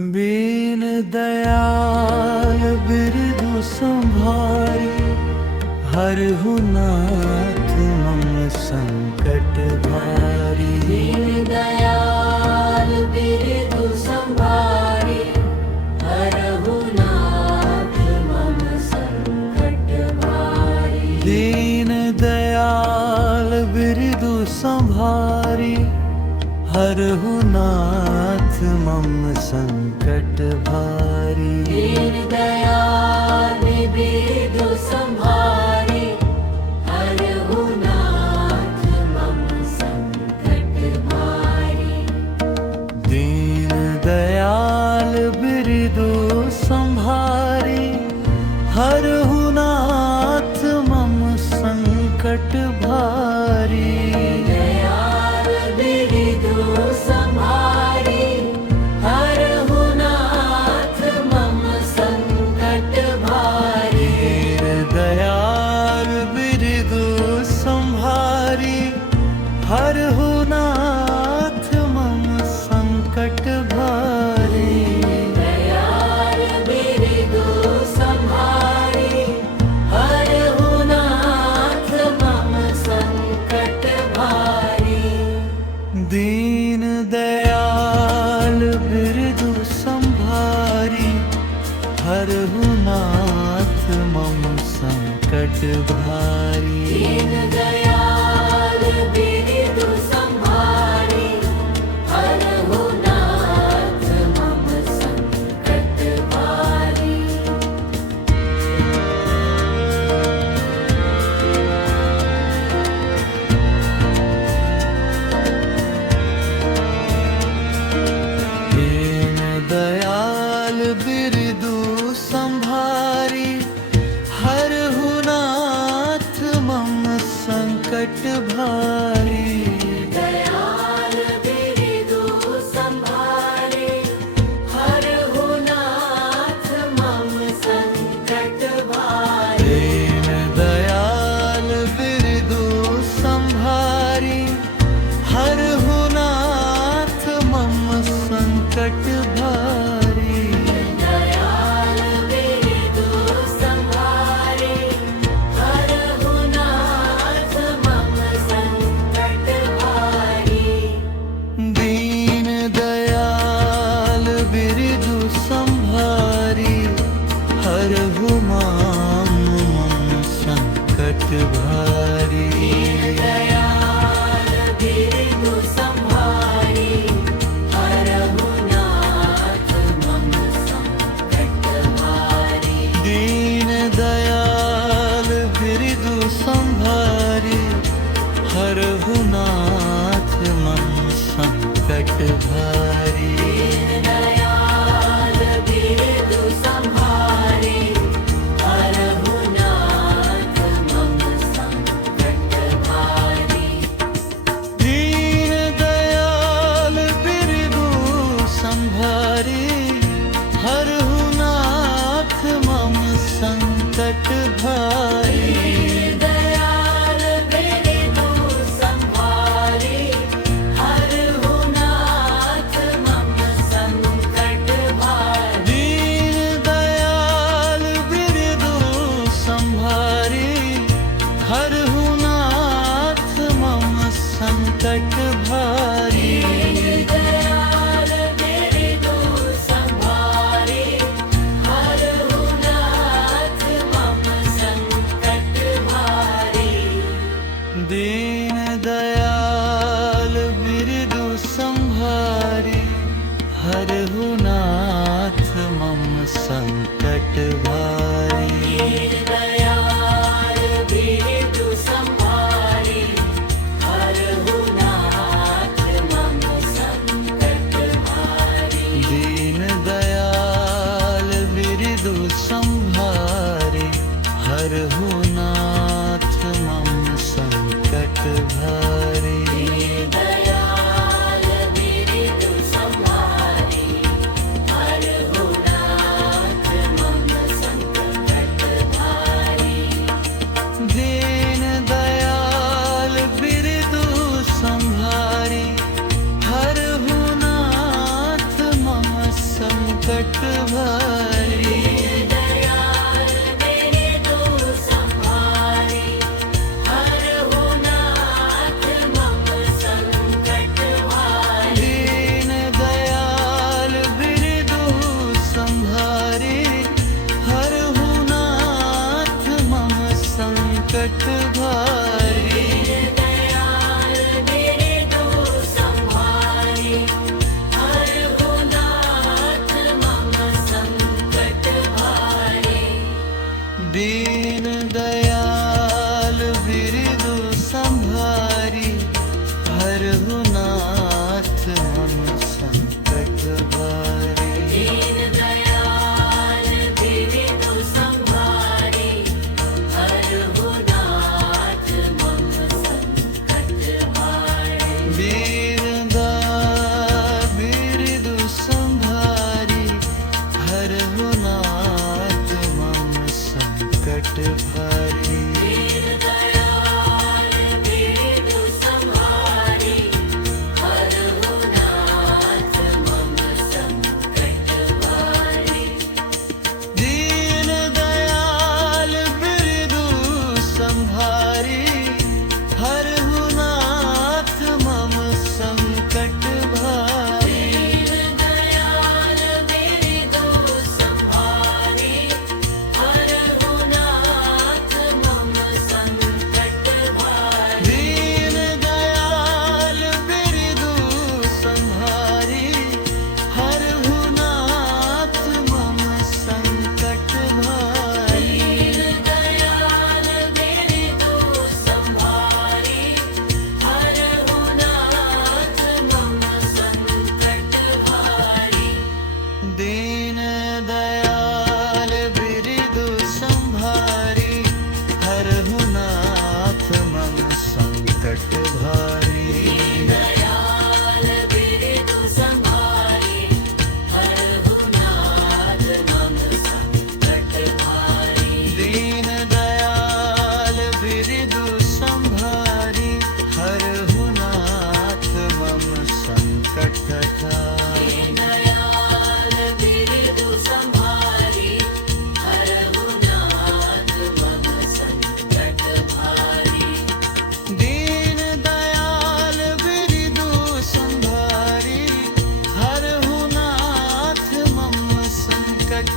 Been Dayal बिरदु संभारी, हरहु नाथ मम संकट भारी। दीन दयाल बिरदु संभारी, हरहु नाथ मम संकट भारी। दीन दयाल बिरदु संभारी, हरहु नाथ मम संकट भारी। दीन दयाल बिरदु संभारी, हरहु नाथ मम संकट भारी। दीन दयाल बिरदु संभारी, हरहु नाथ मम संकट भारी। दयाल बिरदु संभारी, हरहु नाथ मम संकट भारी। दीन दयाल बिरदु संभारी, हरहु नाथ मम संकट भारी। दयाल बिरदु संभारी, हरहु नाथ मम संकट भारी। दीन दयाल बिरदु संभारी, हरहु नाथ मम संकट भारी। दीन दयाल बिरदु संभारी, हरहु नाथ मम संकट भारी। दीन दयाल बिरदु संभारी, हरहु नाथ मम संकट भारी। दयाल बिरदु संभारी, हरहु नाथ मम संकट भारी। दीन दयाल बिरदु संभारी, हरहु नाथ मम संकट भारी। दयाल बिरदु संभारी, हरहु नाथ मम संकट भारी। दीन दयाल बिरदु संभारी, हरहु मम संकट भारी। दयाल बिरदु संभारी, हरहु नाथ मम संकट भारी। दीन दयाल बिरदु संभारी, हरहु नाथ मम संकट भारी। दयाल बिरदु संभारी, हरहु नाथ मम संकट भारी। दीन दयाल बिरदु संभारी, हरहु नाथ मम संकट भारी। दयाल बिरदु संभारी, हरहु नाथ मम संकट भारी। दीन दयाल बिरदु संभारी, हरहु नाथ मम संकट भारी। दयाल बिरदु संभारी, हरहु नाथ मम संकट भारी। दीन दयाल बिरदु संभारी, हरहु नाथ मम संकट भारी। दयाल बिरदु संभारी, हरहु नाथ मम संकट भारी। दीन दयाल बिरदु संभारी, हरहु नाथ मम संकट भारी। दयाल बिरदु संभारी, हरहु नाथ मम संकट संकट भारी। दयाल मेरे दुख संहारे, हरहु नाथ मम संकट भारी। दीन दयाल बिरदु संहारे, हरहु नाथ मम संकट भारी। दयाल मेरे दुख संहारे, हरहु नाथ मम संकट भारी। दीन दयाल बिरदु संहारी, हरहु नाथ मम संकट भारी। दीन दयाल बिरदु संहारे, हरहु नाथ मम संकट भारी। बिरदु संहारी, हरहु नाथ मम संकट भारी। दीन दयाल बिरदु संहारे, हरहु नाथ मम संकट भारी। दीन दयाल बिरदु संहारी, हरहु नाथ मम संकट भारी। दीन दयाल बिरदु संहारे, हरहु नाथ मम संकट भारी। दीन दयाल बिरदु संहारी, हरहु नाथ मम संकट भारी। दीन दयाल बिरदु संहारे, हरहु नाथ मम संकट भारी। दीन दयाल बिरदु संहारी, हरहु नाथ मम संकट भारी। दयाल बिरदु संहारे, हरहु नाथ मम संकट भारी। दीन दयाल बिरदु संहारी, हरहु नाथ मम संकट भारी। दयाल बिरदु संहारे, हरहु नाथ मम संकट भारी। दीन दयाल बिरदु संहारी, हरहु नाथ मम संकट